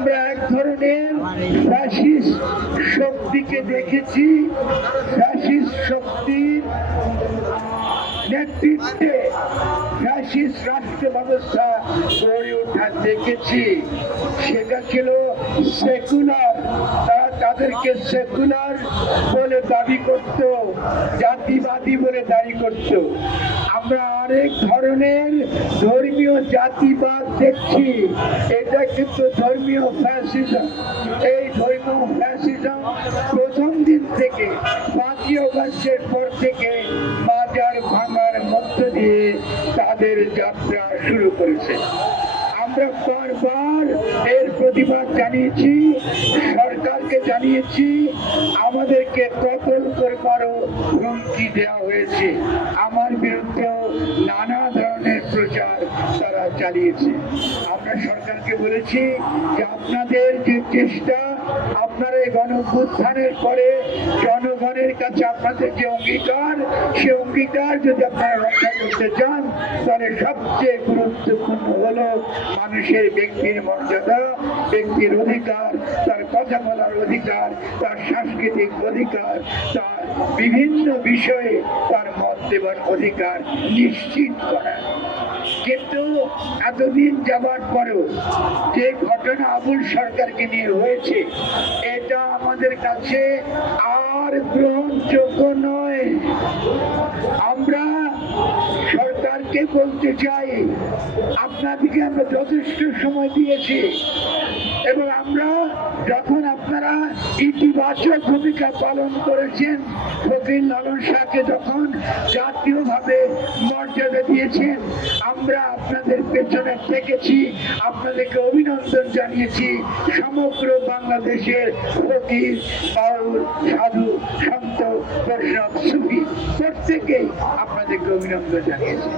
আমরা এক ধরনের ফ্যাসিস্ট শক্তিকে দেখেছি, ফ্যাসিস্ট শক্তির নেতৃত্বে ফ্যাসিস্ট রাষ্ট্র ব্যবস্থা গড়ে ওঠা দেখেছি। সেটা ছিল সেকুলার, তাদেরকে সেকুলার বলে দাবি করত, জাতিবাদী বলে দাবি করত। আমরা আরেক ধরনের ধর্মীয় জাতিবাদ দেখছি, এটা কিন্তু ধর্মীয় ফ্যাসিজম। এই ধর্মীয় ফ্যাসিজম প্রথম দিন থেকে 5ই অগস্টের পর থেকে বাজার ভাঙার মধ্য দিয়ে তাদের যাত্রা শুরু করেছে। আমরা বারবার এর প্রতিবাদ জানিয়েছি, সরকারকে জানিয়েছি, আমাদেরকে কতল করবারও হুমকি দেওয়া হয়েছে। আমার বিরুদ্ধেও নানা ধরনের প্রচার তারা চালিয়েছে। আমরা সরকারকে বলেছি যে আপনাদের যে চেষ্টা, আপনারা এই গণঅভ্যুত্থানের পরে জনগণের কাছে আপনাদের যে অঙ্গীকার, সে অঙ্গীকার যদি আপনারা রক্ষা করতে চান, তাহলে সবচেয়ে গুরুত্বপূর্ণ হলো মানুষের ব্যক্তির মর্যাদা, ব্যক্তির অধিকার, তার কথা বলার অধিকার, তার সাংস্কৃতিক অধিকার, তার বিভিন্ন বিষয়ে তার মত দেবার অধিকার নিশ্চিত করা। কিন্তু এতদিন যাবার পরেও যে ঘটনা আবুল সরকারকে নিয়ে হয়েছে, এটা আমাদের কাছে আর গ্রহণযোগ্য নয়। আমরা সরকারকে বলতে চাই, আপনাদেরকে আমরা যথেষ্ট সময় দিয়েছি এবং আমরা যখন আপনারা ইতিবাচক ভূমিকা পালন করেছেন, ফকির লালন শাহকে যখন জাতীয়ভাবে মর্যাদা দিয়েছেন, আমরা আপনাদের পেছনে থেকেছি, আপনাদেরকে অভিনন্দন জানিয়েছি। সমগ্র বাংলাদেশের ফকির, বাউল, সাধু, সন্ত, বৈষ্ণব, সুফি প্রত্যেকেই আপনাদেরকে অভিনন্দন জানিয়েছি।